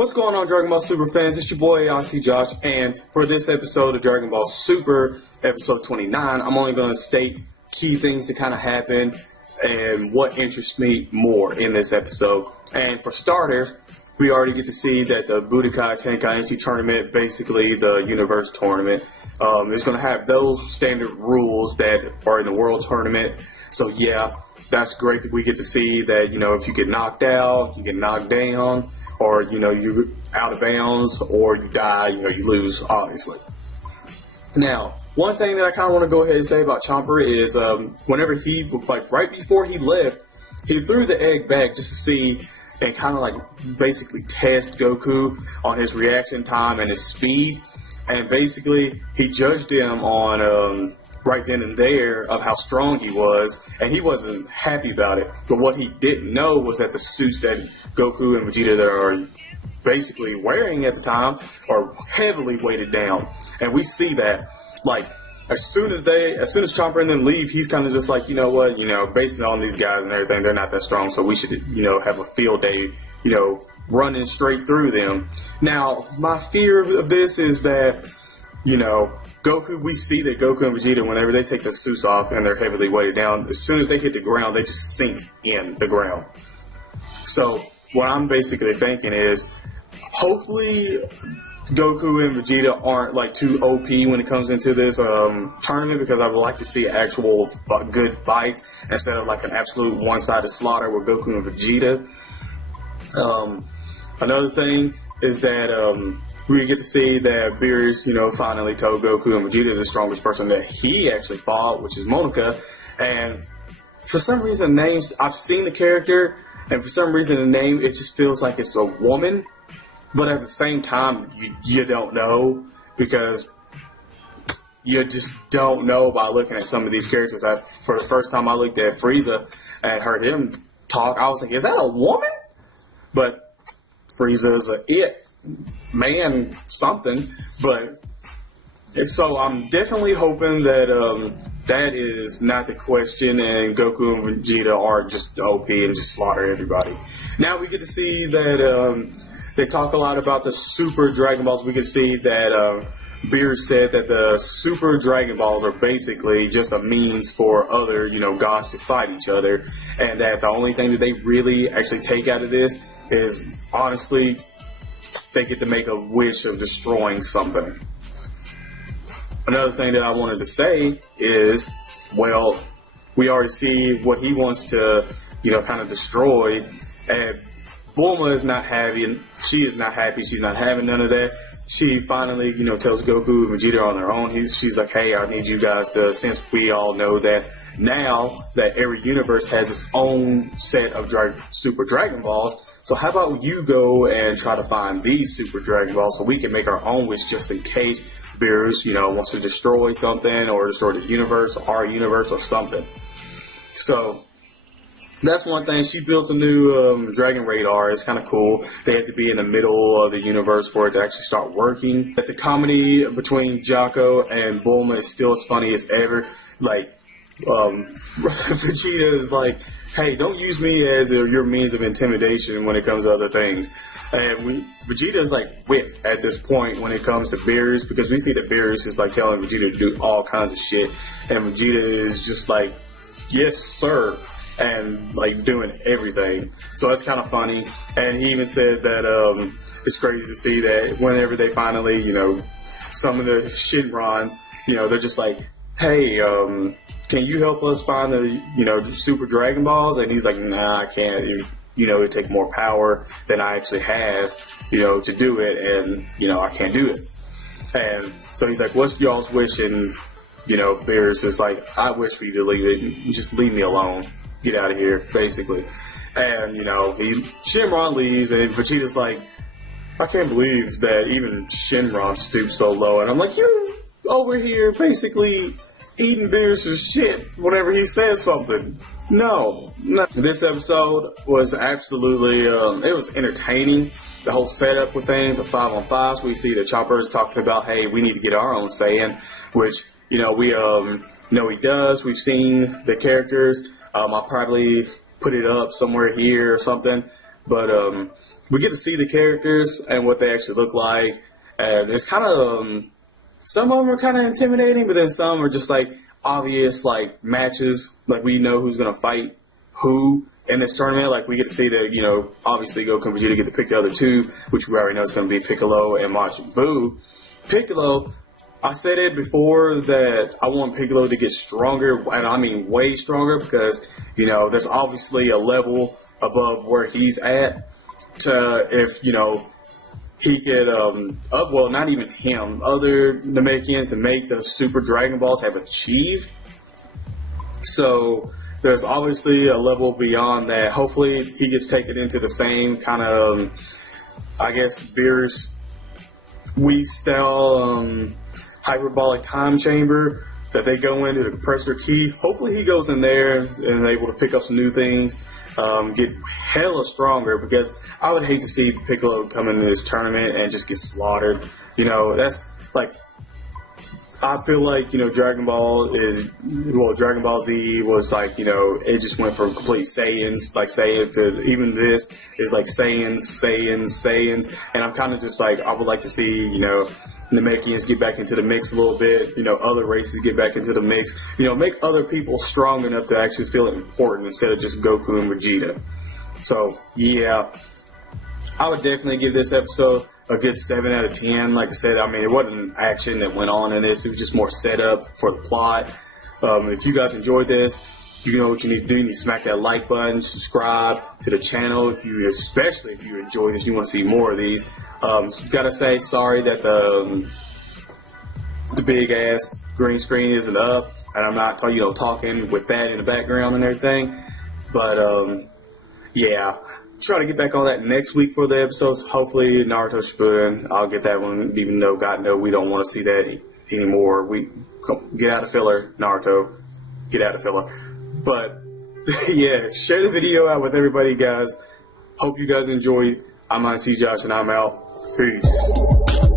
What's going on, Dragon Ball Super fans? It's your boy, IC Josh, and for this episode of Dragon Ball Super, episode 29, I'm only going to state key things that kind of happen and what interests me more in this episode. And for starters, we already get to see that the Budokai Tenkaichi tournament, basically the universe tournament, is going to have those standard rules that are in the world tournament. So yeah, that's great that we get to see that, if you get knocked out, you get knocked down, or, you're out of bounds, or you die, you lose, obviously. Now, one thing that I kind of want to go ahead and say about Chomper is whenever he, right before he left, he threw the egg back just to see and kind of basically test Goku on his reaction time and his speed. And basically, he judged him on right then and there of how strong he was, and he wasn't happy about it. But what he didn't know was that the suits that Goku and Vegeta that are basically wearing at the time are heavily weighted down. And we see that, as soon as Chomper and them leave, he's kind of just like, based on these guys and everything, they're not that strong, so we should, have a field day, running straight through them. Now, my fear of this is that, Goku, we see that Goku and Vegeta, whenever they take the suits off and they're heavily weighted down, as soon as they hit the ground, they just sink in the ground. So, what I'm basically thinking is, hopefully, Goku and Vegeta aren't too OP when it comes into this tournament, because I would like to see actual good fights instead of an absolute one-sided slaughter with Goku and Vegeta. Another thing is that we get to see that Beerus, finally told Goku and Vegeta the strongest person that he actually fought, which is Monica. And for some reason, names, I've seen the character, and for some reason the name, it just feels like it's a woman. But at the same time, you don't know, because you just don't know by looking at some of these characters. For the first time I looked at Frieza and heard him talk, I was like, is that a woman? But Frieza is man something. But so I'm definitely hoping that that is not the question, and Goku and Vegeta are just OP and just slaughter everybody. Now we get to see that they talk a lot about the Super Dragon Balls. We can see that Beerus said that the Super Dragon Balls are basically just a means for other, gods to fight each other, and that the only thing that they really actually take out of this is, honestly, they get to make a wish of destroying something. Another thing that I wanted to say is, well, we already see what he wants to, kind of destroy, and Bulma is not happy. She is not happy. She's not having none of that. She finally, tells Goku and Vegeta on their own. She's like, hey, I need you guys to, since we all know that now that every universe has its own set of Super Dragon Balls, so how about you go and try to find these Super Dragon Balls so we can make our own wish just in case Beerus, wants to destroy something or destroy the universe, our universe, or something. So that's one thing. She built a new Dragon Radar. It's kind of cool. They had to be in the middle of the universe for it to actually start working. But the comedy between Jocko and Bulma is still as funny as ever. Vegeta is like, hey, don't use me as your means of intimidation when it comes to other things. And Vegeta is whipped at this point when it comes to Beerus, because we see that Beerus is telling Vegeta to do all kinds of shit. And Vegeta is just like, yes, sir. And doing everything. So that's kind of funny. And he even said that it's crazy to see that whenever they finally, some of the Shinron, they're just like, hey, can you help us find the, Super Dragon Balls? And he's like, nah, I can't. It take more power than I actually have, to do it. And, I can't do it. And so he's like, what's y'all's wish? And, Beerus is like, I wish for you to leave it. Just leave me alone. Get out of here, basically. And, Shinron leaves, and Vegeta's like, I can't believe that even Shinron stooped so low. And I'm like, you're over here basically eating Beerus' shit whenever he says something. No. This episode was absolutely, it was entertaining. The whole setup with things, the 5-on-5s, we see the Chopper is talking about, hey, we need to get our own Saiyan, which, we know he does. We've seen the characters. I'll probably put it up somewhere here or something. But we get to see the characters and what they actually look like, and it's kind of some of them are kind of intimidating, but then some are just like obvious like matches, like we know who's gonna fight who in this tournament. Like we get to see the, you know, obviously Goku and Vegeta get to pick the other two, which we already know is gonna be Piccolo and Majin Buu. Piccolo, I said it before that I want Piccolo to get stronger, and I mean way stronger, because, you know, there's obviously a level above where he's at. To if, you know, he could well, not even him, other Namekians to make the Super Dragon Balls have achieved. So there's obviously a level beyond that. Hopefully he gets taken into the same kind of, I guess, Beerus Wii style hyperbolic time chamber that they go into the compressor key. Hopefully he goes in there and is able to pick up some new things, get hella stronger, because I would hate to see Piccolo come into this tournament and just get slaughtered. You know, that's like, I feel like, you know, Dragon Ball Z was like, you know, it just went from complete Saiyans, like Saiyans, to even this is like Saiyans, and I'm kind of just like, I would like to see, you know, Namekians get back into the mix a little bit, you know, other races get back into the mix, you know, make other people strong enough to actually feel important instead of just Goku and Vegeta. So, yeah, I would definitely give this episode a good 7 out of 10. Like I said, I mean, it wasn't action that went on in this. It was just more setup for the plot. If you guys enjoyed this, you know what you need to do. You need to smack that like button, subscribe to the channel. Especially if you enjoy this, you want to see more of these. Gotta say sorry that the big ass green screen isn't up, and I'm not, you know, talking with that in the background and everything. But yeah. Try to get back on that next week for the episodes. Hopefully Naruto Shippuden, I'll get that one, even though God knows we don't want to see that anymore. We get out of filler, Naruto, get out of filler. But yeah, share the video out with everybody, guys. Hope you guys enjoy. I'm IC Josh and I'm out. Peace.